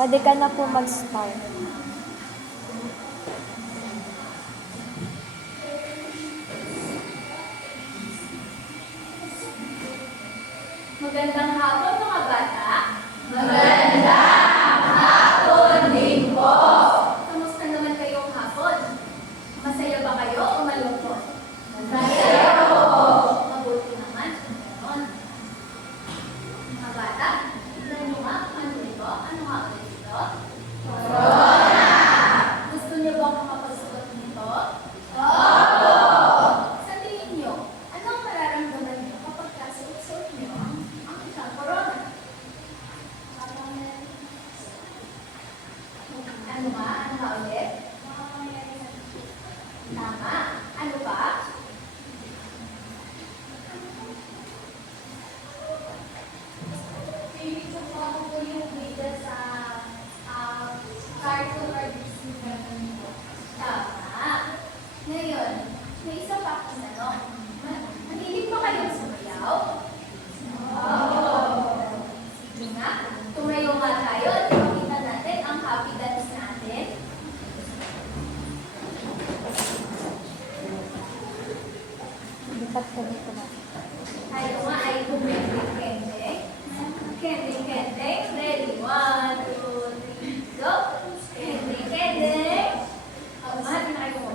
Pwede ka na po mag-start. Magandang hapon mga bata. Magandang hapon din po. Kamusta naman kayong hapon? Masaya ba kayo o malungkot? Masaya po. Mabuti naman. Ganon. Mga bata, tignan niyo nga ano ito? Ano nga ulit ito? Corona. Gusto niyo bang makapagsuot nito? Opo. Sa tingin niyo, anong mararamdaman niyo kapag kasuot-suot niyo ang isang corona? Ano nga? Ano nga ulit? Tama. Ano pa? Feeling ko ako po yung bida sa cartoon or Disney cartoon nito. Tama. Ngayon, may isa pa akong tanong. Mahilig ba kayong sumayaw? Sige nga. Tumayo nga tayo at ipakita natin ang happy dance natin. Lipat ka dito na. Tayo nga ay kumending-kending. Kending-kending. Ready? 1, 2, 3, go! Kending-kending. Mahati na kayo mo.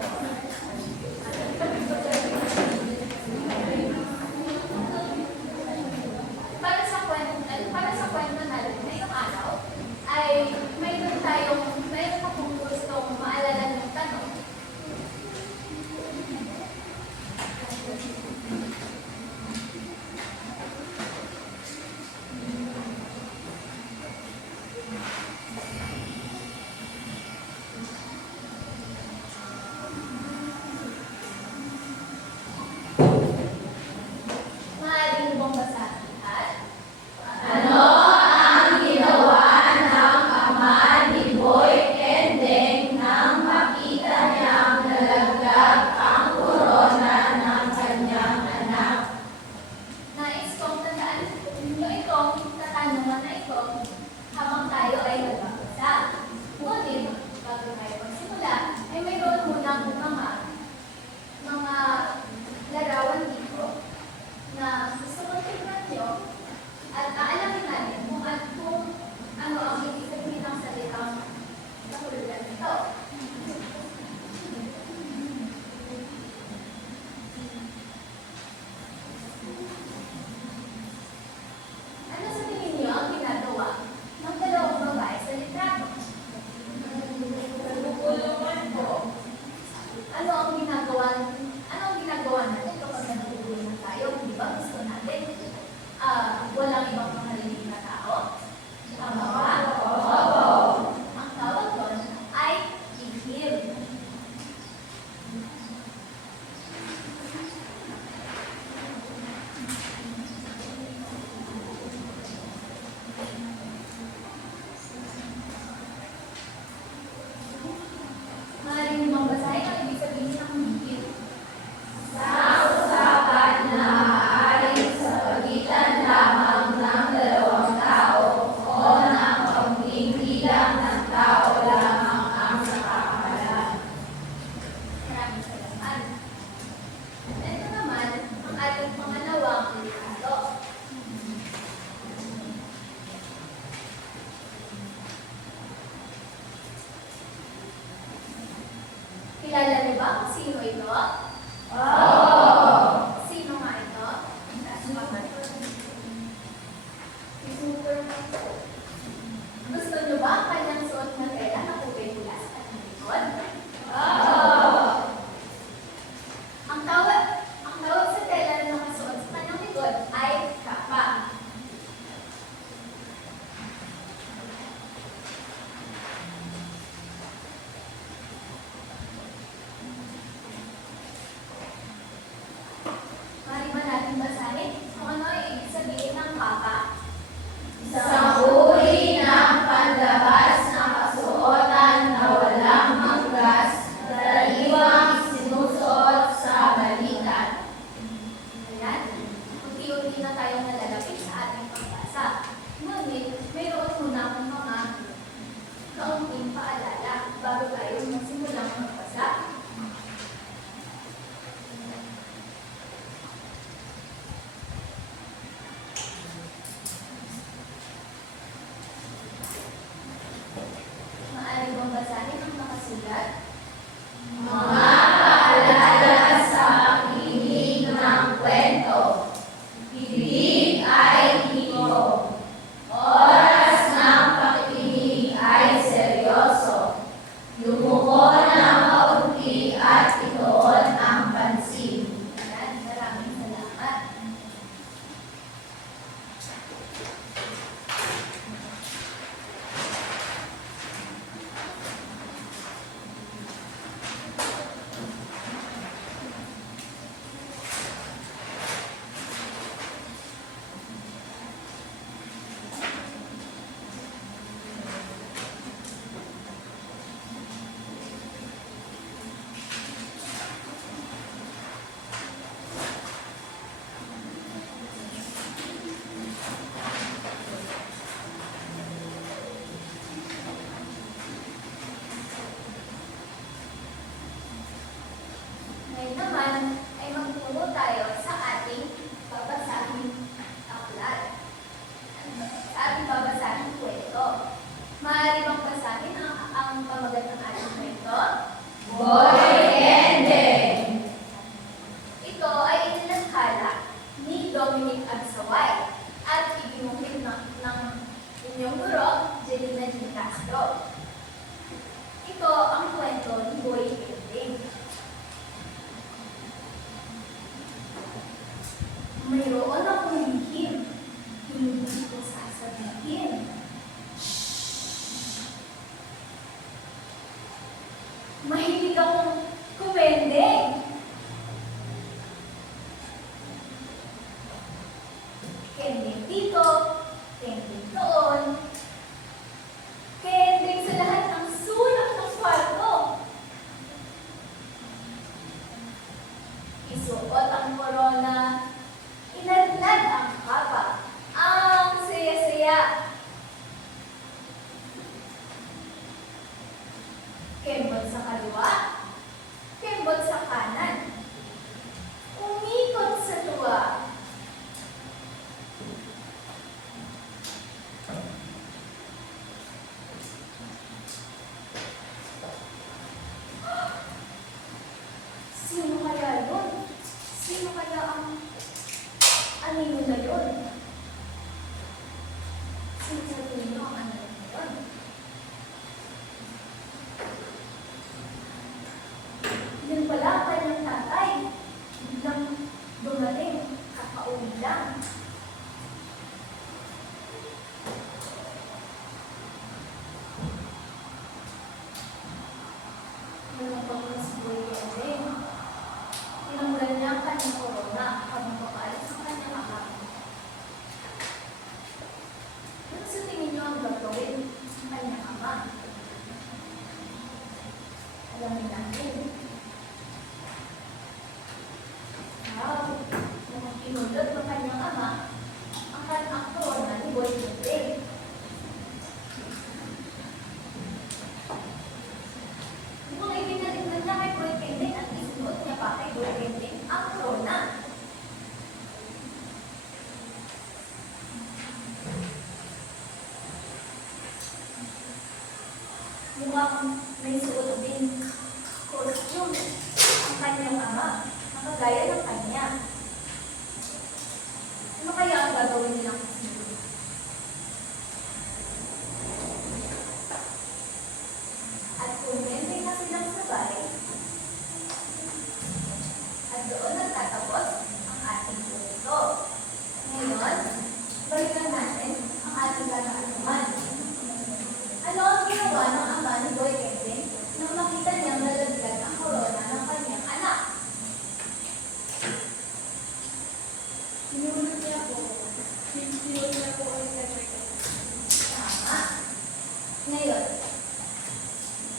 Para sa kwento natin ngayong araw, ay mayroon pa kung gustong maalala ng tanong. Maaari mo bang basahin at? Ano ang ginawa ng ama ni Boy Kendeng nang makita niyang nalaglag ang corona ng kanyang anak? Nais kong tandaan ninyo itong katanungan na ito habang tayo ay nagbabasa. Ngunit, bago tayo magsimula, ay mayroon munang mga larawan dito na gusto kong tignan nyo at aalamin natin kung ano ang ibig sabihin ng salitang nahulugan nito. Ano sa tingin niyo ang ginagawa ng dalawang babae sa litrato? Nagugulungan po. Ano ang ginagawa natin kapag nagugulungan tayo? Di ba gusto natin walang ibang makarinig na tao? Tama ba? Opo. Ang tawag doon ay ihim. Maaaring mo bang basahin ang ibig sabihin ng ihim? Sa usapan na maaaring sa pagitan lamang ng dalawang tao o ng kaunting bilang ng tao lamang ang nakakaalam. Maraming salamat. Ito naman ang ating pangalawang litrato. Kilala niyo ba kung sino ito? Sino nga ito? Si Superman. Gusto niyo ba ang kanyang suot na tela na kulay pula sa kanyang likod? Ang tawag sa tela na nakasuot sa kanyang likod Dominic Agsaway at ibinuhin ng inyong guro, Jelina G. Castro. Ito ang kwento ni Boy Pinding. Mayroon akong lihim, hindi ko sasabihin. Mahilig akong kumendeng. Kending dito, kending doon. Kending sa lahat ng sulok ng kwarto. Isuot ang korona, inadlad ang kapa. Ang saya-saya. Kembot sa kaliwa, kembot sa kanan. Umikot sa tuwa. Sino kaya yun? Sino kaya ang anino na yun? Sino sa tingin mo ang anino na yun? Yun pala ang kanyang tatay. Biglang dumating, kakauwi lang. Nung pagpunta si Boy Kending, tinanggal niya ang kanyang korona habang papaalis ang kanyang ama. Ano sa tingin niyo ang gagawin ng kanyang ama? Alamin natin. Wow! Nung pinulot ng kanyang ama, ang kanyang korona ni Boy Kending. Kung ibinalignan niya kay Boy Kending at isuot niya pa kay Boy Kending ang korona. Mukhang may suot din costume ang kanyang ama, nakagaya ng kanya. Ano kaya ang gagawin nilang kasunod? At kung may na silang sabay, at doon nagtatapos ang ating kwento. Ngayon, balikan natin ang ating kaalaman. Ano ang ginawa ng ama ni Boy Kending nang makita niyang nalaglag ang korona ng kanyang anak? Sinunod niya po ang Tama. Ngayon,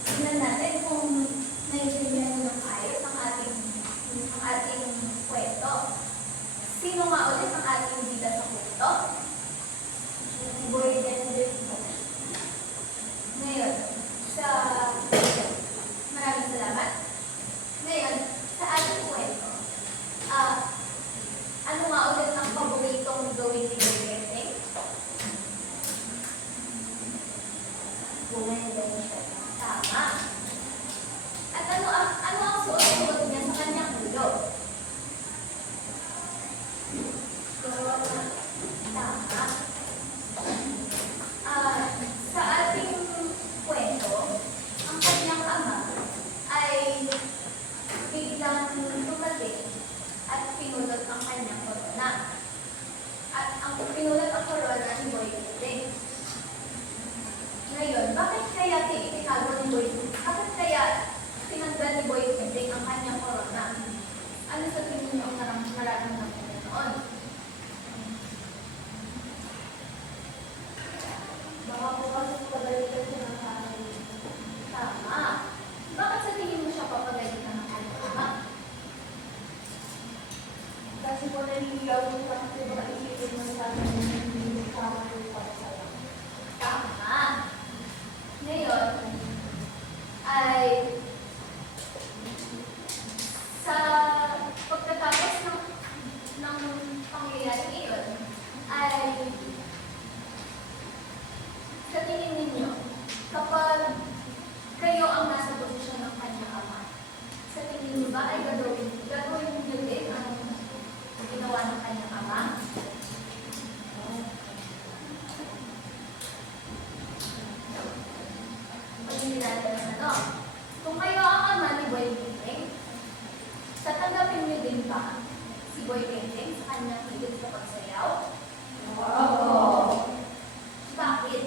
tingnan natin kung naiintindihan mo ng ayos ang ating kwento. Sino nga ulit ang ating bida sa kwento? Si Boy Kending. Ngayon, maraming salamat. Ngayon, sa ating kwento, ano nga ulit ang paboritong gawin ni Boy Kending? Bumendeng. Tama. At ano ang suot niya sa kanyang ulo? Tama. Sa ating kwento, ang kanyang ama ay biglang dumating at pinulot ang kanyang korona. At ang pinulot ang korona ni Boy Kending. Ngayon, bakit kaya tinanggal ni Boy Kending ang kanyang korona? Ano sa tingin niyo ang nararamdaman niya noon? Baka po kasi pagalitan siya ng family. Tama. Bakit sa tingin mo siya papagalitan ng kanyang ama? Kasi po naliligaw ko siya kasi baka isipin mo sa akin na hindi kasama yung para sa'yo. Tama. Ngayon, ay sa pagkatapos ng pangyayari ngayon, ay sa tingin ninyo, kapag kayo ang nasa posisyon ng kanyang ama, sa tingin niyo ba ay gagawin niyo din ang ginawa ng kanyang ama? Boy Dingding sa kanyang hilig sa pagsayaw? Wow! Bakit?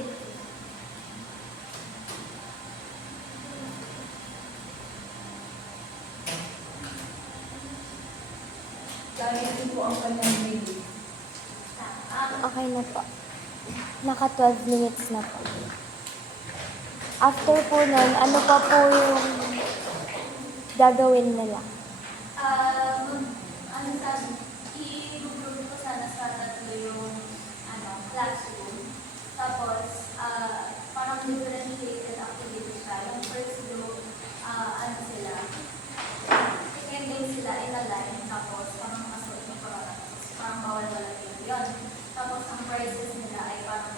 Dahil ito po ang kanyang hilig. Tama. Okay na po. Naka 12 minutes na po. After po nun, ano pa po yung gagawin nila? Ano sabi, i-group ko sana sa tatlo yung classroom. Tapos, parang differentiated activities siya. Yung first group, sila, attending sila in a line, tapos parang masuot yung corona, tapos parang bawal-wala yun. Tapos, ang prizes nila ay parang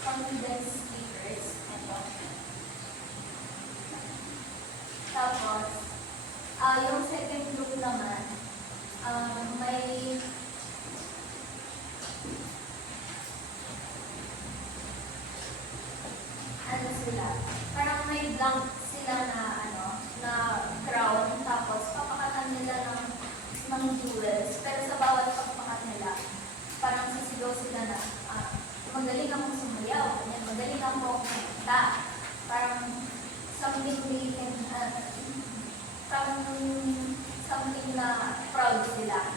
confidence speakers. Ito. Tapos, yung second group naman, may sila, parang may blank sila na crown, tapos papakatan nila ng jewels, pero sa bawat papakat nila, parang sisigaw sila na, magaling akong sumayaw, magaling akong kumanta, parang something something na proud sila.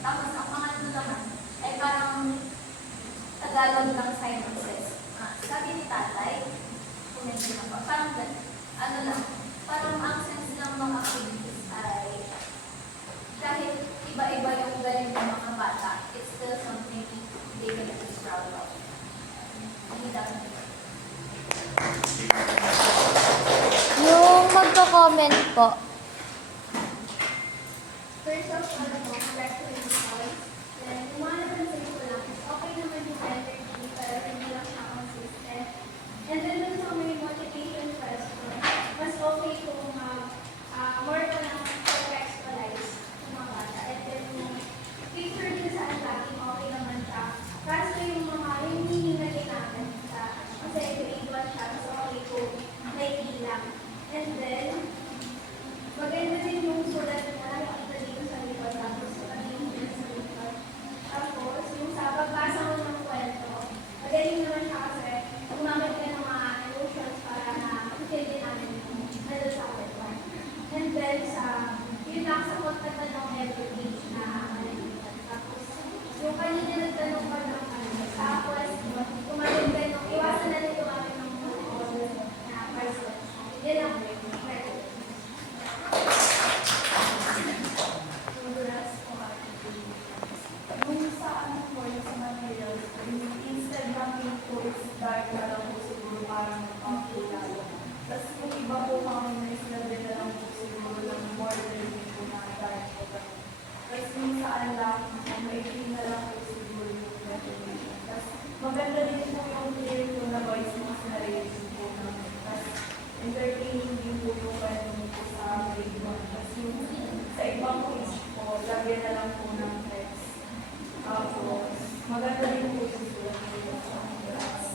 Tapos ang pangatlo naman ay parang Tagalog ng silences. Sabi ni tatay, kumenti na pa, parang parang ang sense ng mga activities ay kahit iba-iba yung galing ng mga bata, it's still something they can be proud of. Hindi dapat. Yung magko-comment po, First of all, congratulations boys. Then, kung napansin ko lang, okay naman yung energy, pero hindi lang siya consistent. And then, dun sa may motivation question, mas okay kung more ko lang contextualize sa mga bata. And then, yung picture din sa unlocking, okay naman siya. Kaso yung meaning na ginamit sa, kasi grade 1 siya, mas okay kung may ilang. And then, maganda din yung sulat na nakikita dito sa likod, tapos sabihin din sa likod. Tapos, yung sa pagbasa mo ng kwento, magaling naman siya kasi gumamit ka ng mga emotions para na matindi namin yung nandun sa kwento. And then, yun lang sa kontakta ng every page na malalimutan. Tapos, yung kanina nagtanong ka ng tapos, gumamit ka ng, iwasan na rin gumamit ng na person. Yan lang po. Nung sa po, yung sa materials, instead ng pink po is dark na lang po siguro parang magpapilala. Tapos yung iba po kami na islabi na lang po siguro ng more than po na dark po kami. Tapos yung sa unlock, maiging na lang po siguro yung definition. Tapos maganda din po yung clear po na voice mix na rating po namin. Tapos entertaining din po yung kwento po sa grade 1. Tapos yung sa ibang page po, lagyan na lang po ng text. Tapos, maganda din po siguro yung sa class.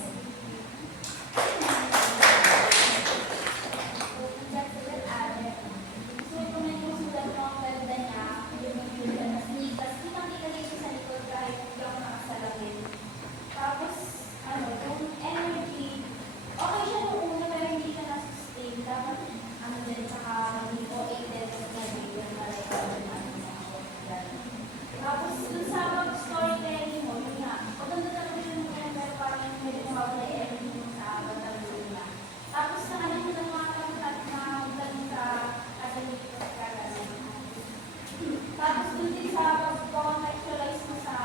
Tapos, dun sa mag-storytelling mo, yun nga, maganda talaga yung mga pero parang medyo kumawala yung energy mo sa pagtalusin na. Tapos, nakalimutan mo nga lang na galing sa academic sa kagano'n. Tapos, dun din sa pag-contextualize mo sa